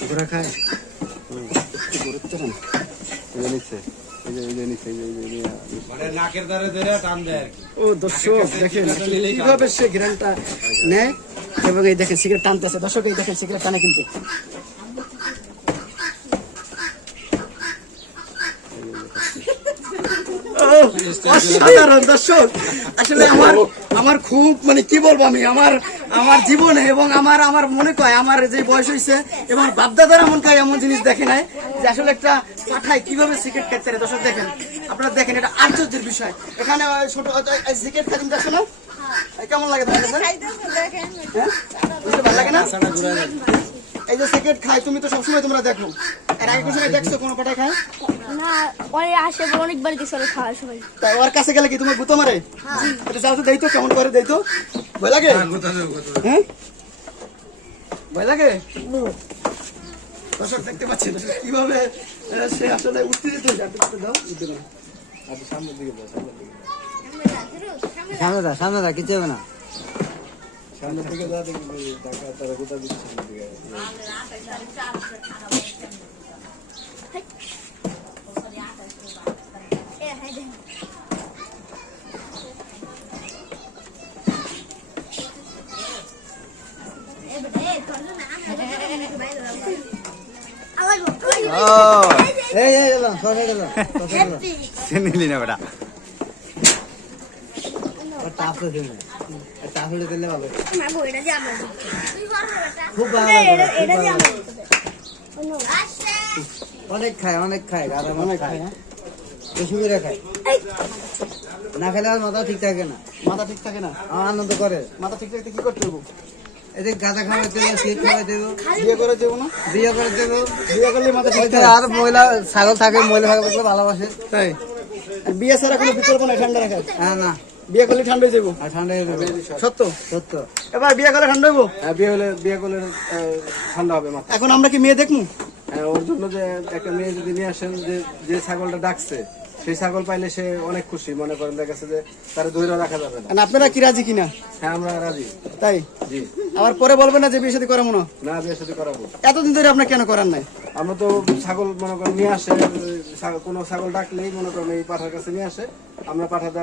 ঘোরা খায়? যে মানে নাকের দ্বারে ধরে টান দেয় আর কি। ও দর্শক দেখেন কীভাবে সে গ্রানটা নেয় এবং এই দেখেন, সিগারেট টানতেছে দর্শক এই দেখেন সিগারেট টানে কিন্তু। অসাধারণ দর্শক। আসলে আমার আমার খুব মানে কি বলব আমি, আমার আমার জীবনে এবং আমার আমার মনে কয়, আমার যে বয়স হয়েছে এবং বাপদাদারা এমন খায় এমন জিনিস দেখে নাই যে আসলে একটা পাঠায় কীভাবে সিগারেট পারে। দর্শক দেখেন, আপনারা দেখেন, এটা আশ্চর্যের বিষয়। এখানে ছোট সিগারেট দেখছ না? কেমন লাগে তোমার কাছে? হ্যাঁ? ভালো লাগে না? এই যে সিগারেট খায় তুমি তো সবসময় তোমরা দেখো। এর আগে কোনো সময় দেখছ কোনো পাঠায় খায়? না অনেক আসে অনেকবার গেছে ওরা খাওয়ার সময়। তাই ওর কাছে গেলে কি তুমি গুতো মারে? এটা যাও তো দেই তো কেমন করে দেই তো ভয় লাগে? হ্যাঁ ভয় লাগে? দর্শক দেখতে পাচ্ছেন কীভাবে সে আসলে উত্তেজিত হয়ে দাও। সামনে দা সামনে দা কিছু হবে না সামনের দিকে যা দেখবি টাকা তারা কোথা দিচ্ছে এই এই না বেটা টাপ তো দিলে টাপ হলে দিলে ভালো খুব ভালো লাগে, খুব ভালো লাগে। অনেক খায় অনেক খায় গাদা অনেক খায়। হ্যাঁ? বেশি করে খায় না খেলে আর মাথা ঠিক থাকে না। মাথা ঠিক থাকে না? আনন্দ করে। মাথা ঠিক থাকতে কি করতে হব এদের গাঁদা খাওয়াই দেবো শীত খাওয়াই দেবো। বিয়ে করে দেবো না? বিয়ে করে দেবো। বিয়ে করলে মাথা ঠিক থাকে আর মহিলা ছাগল থাকে মহিলা ভালোবাসে। তাই। বিয়ে ছাড়া কোনো বিকল্প নাই ঠান্ডা রাখার। হ্যাঁ না। বিয়ে করলে ঠান্ডা হয়ে যাব। ঠান্ডা হয়ে যাবে। সত্য? সত্য। এবার বিয়ে করলে ঠান্ডা হইবো? হ্যাঁ, বিয়ে হলে বিয়ে করলে ঠান্ডা হবে মাথা এখন আমরা কি মেয়ে দেখব হ্যাঁ, ওর জন্য যে একটা মেয়ে যদি নিয়ে আসেন যে যে ছাগলটা ডাকছে সেই ছাগল পাইলে সে অনেক খুশি। মনে করেন দেখা যে তার দৈর্য রাখা যাবে না। আপনারা কি রাজি কিনা? হ্যাঁ আমরা রাজি। তাই? জি। আবার পরে বলবেন না যে বিয়ে সাথে করাবো না? না বিয়ে সাথে করাবো। এতদিন ধরে আপনার কেন করার নাই? আমরা তো ছাগল মনে করেন নিয়ে আসে কোনো ছাগল ডাকলেই মনে করেন এই পাঠার কাছে নিয়ে আসে। আমরা পাঠাটা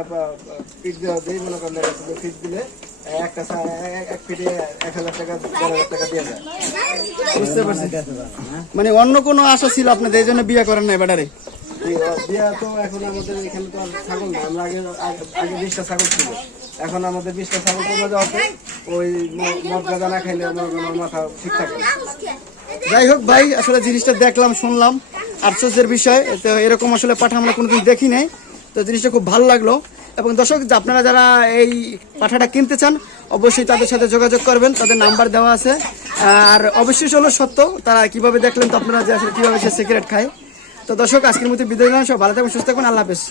ফিট দেওয়া দিই মনে করেন ফিট দিলে একটা এক- ফিটে এক হাজার টাকা দেড় হাজার টাকা দিয়ে যায়। বুঝতে পারছি। মানে অন্য কোনো আশা ছিল আপনাদের এই জন্য বিয়ে করেন নাই ব্যাটারে? বিয়া তো এখন আমাদের এখানে তো আর ছাগল না আমরা আগে আগে- আগে বিশটা ছাগল ছিল। এখন আমাদের বিশটা ছাগল কমে যাওয়াতে ওই খাইলে আমার মাথা ঠিক থাকে যাই হোক ভাই, আসলে জিনিসটা দেখলাম, শুনলাম। আশ্চর্যের বিষয়, তো এরকম আসলে পাঠা আমরা কোনোদিন দেখি নাই। তো জিনিসটা খুব ভালো লাগল। এবং দর্শক আপনারা যারা এই পাঠাটা কিনতে চান, অবশ্যই তাদের সাথে যোগাযোগ করবেন। তাদের নাম্বার দেওয়া আছে। আর অবশ্যই হলো সত্য, তারা কীভাবে দেখলেন তো আপনারা যে আসলে কীভাবে সে সিগারেট খায়। তো দর্শক, আজকের মতো বিদায় নিলাম। সব ভালো থাকবেন, সুস্থ থাকবেন। আল্লাহ হাফেজ।